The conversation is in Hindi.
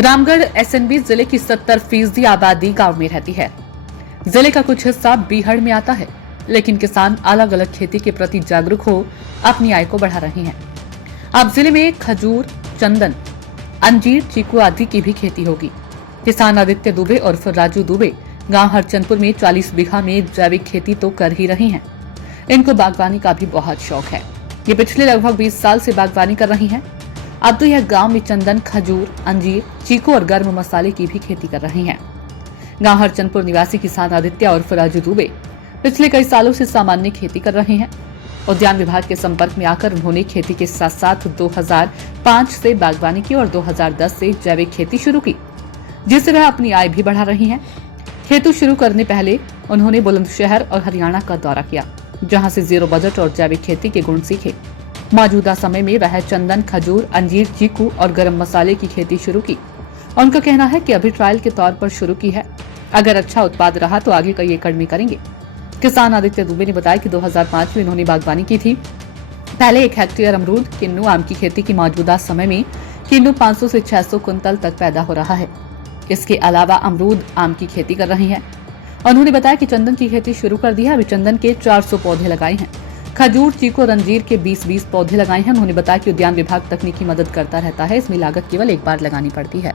रामगढ़ एसएनबी जिले की 70% आबादी गांव में रहती है। जिले का कुछ हिस्सा बीहड़ में आता है, लेकिन किसान अलग अलग खेती के प्रति जागरूक हो अपनी आय को बढ़ा रहे हैं। अब जिले में खजूर, चंदन, अंजीर, चीकू आदि की भी खेती होगी। किसान आदित्य दुबे और फिर राजू दुबे गांव हरचंदपुर में 40 बीघा में जैविक खेती तो कर ही रहे हैं। इनको बागवानी का भी बहुत शौक है। ये पिछले लगभग 20 साल से बागवानी कर रही हैं। अब तो यह गांव में चंदन, खजूर, अंजीर, चीकू और गर्म मसाले की भी खेती कर रही हैं। गांव हरचंदपुर निवासी किसान आदित्य और राजू दुबे पिछले कई सालों से सामान्य खेती कर रहे हैं। उद्यान विभाग के संपर्क में आकर उन्होंने खेती के साथ साथ 2005 से बागवानी की और 2010 से जैविक खेती शुरू की, जिससे वह अपनी आय भी बढ़ा रही हैं। खेती शुरू करने पहले उन्होंने बुलंदशहर और हरियाणा का दौरा किया, जहां से जीरो बजट और जैविक खेती के गुण सीखे। मौजूदा समय में वह चंदन, खजूर, अंजीर, चीकू और गरम मसाले की खेती शुरू की। उनका कहना है कि अभी ट्रायल के तौर पर शुरू की है, अगर अच्छा उत्पाद रहा तो आगे कई एकड़ में करेंगे। किसान आदित्य दुबे ने बताया कि 2005 में उन्होंने बागवानी की थी। पहले 1 हेक्टेयर अमरूद, किन्नू, आम की खेती की। मौजूदा समय में किन्नू 500 से 600 कुंतल तक पैदा हो रहा है। इसके अलावा अमरूद, आम की खेती कर रहे हैं। उन्होंने बताया कि चंदन की खेती शुरू कर दी है। अभी चंदन के 400 पौधे लगाए हैं। खजूर, चीकू और अंजीर के 20-20 पौधे लगाए हैं। उन्होंने बताया कि उद्यान विभाग तकनीकी मदद करता रहता है। इसमें लागत केवल एक बार लगानी पड़ती है।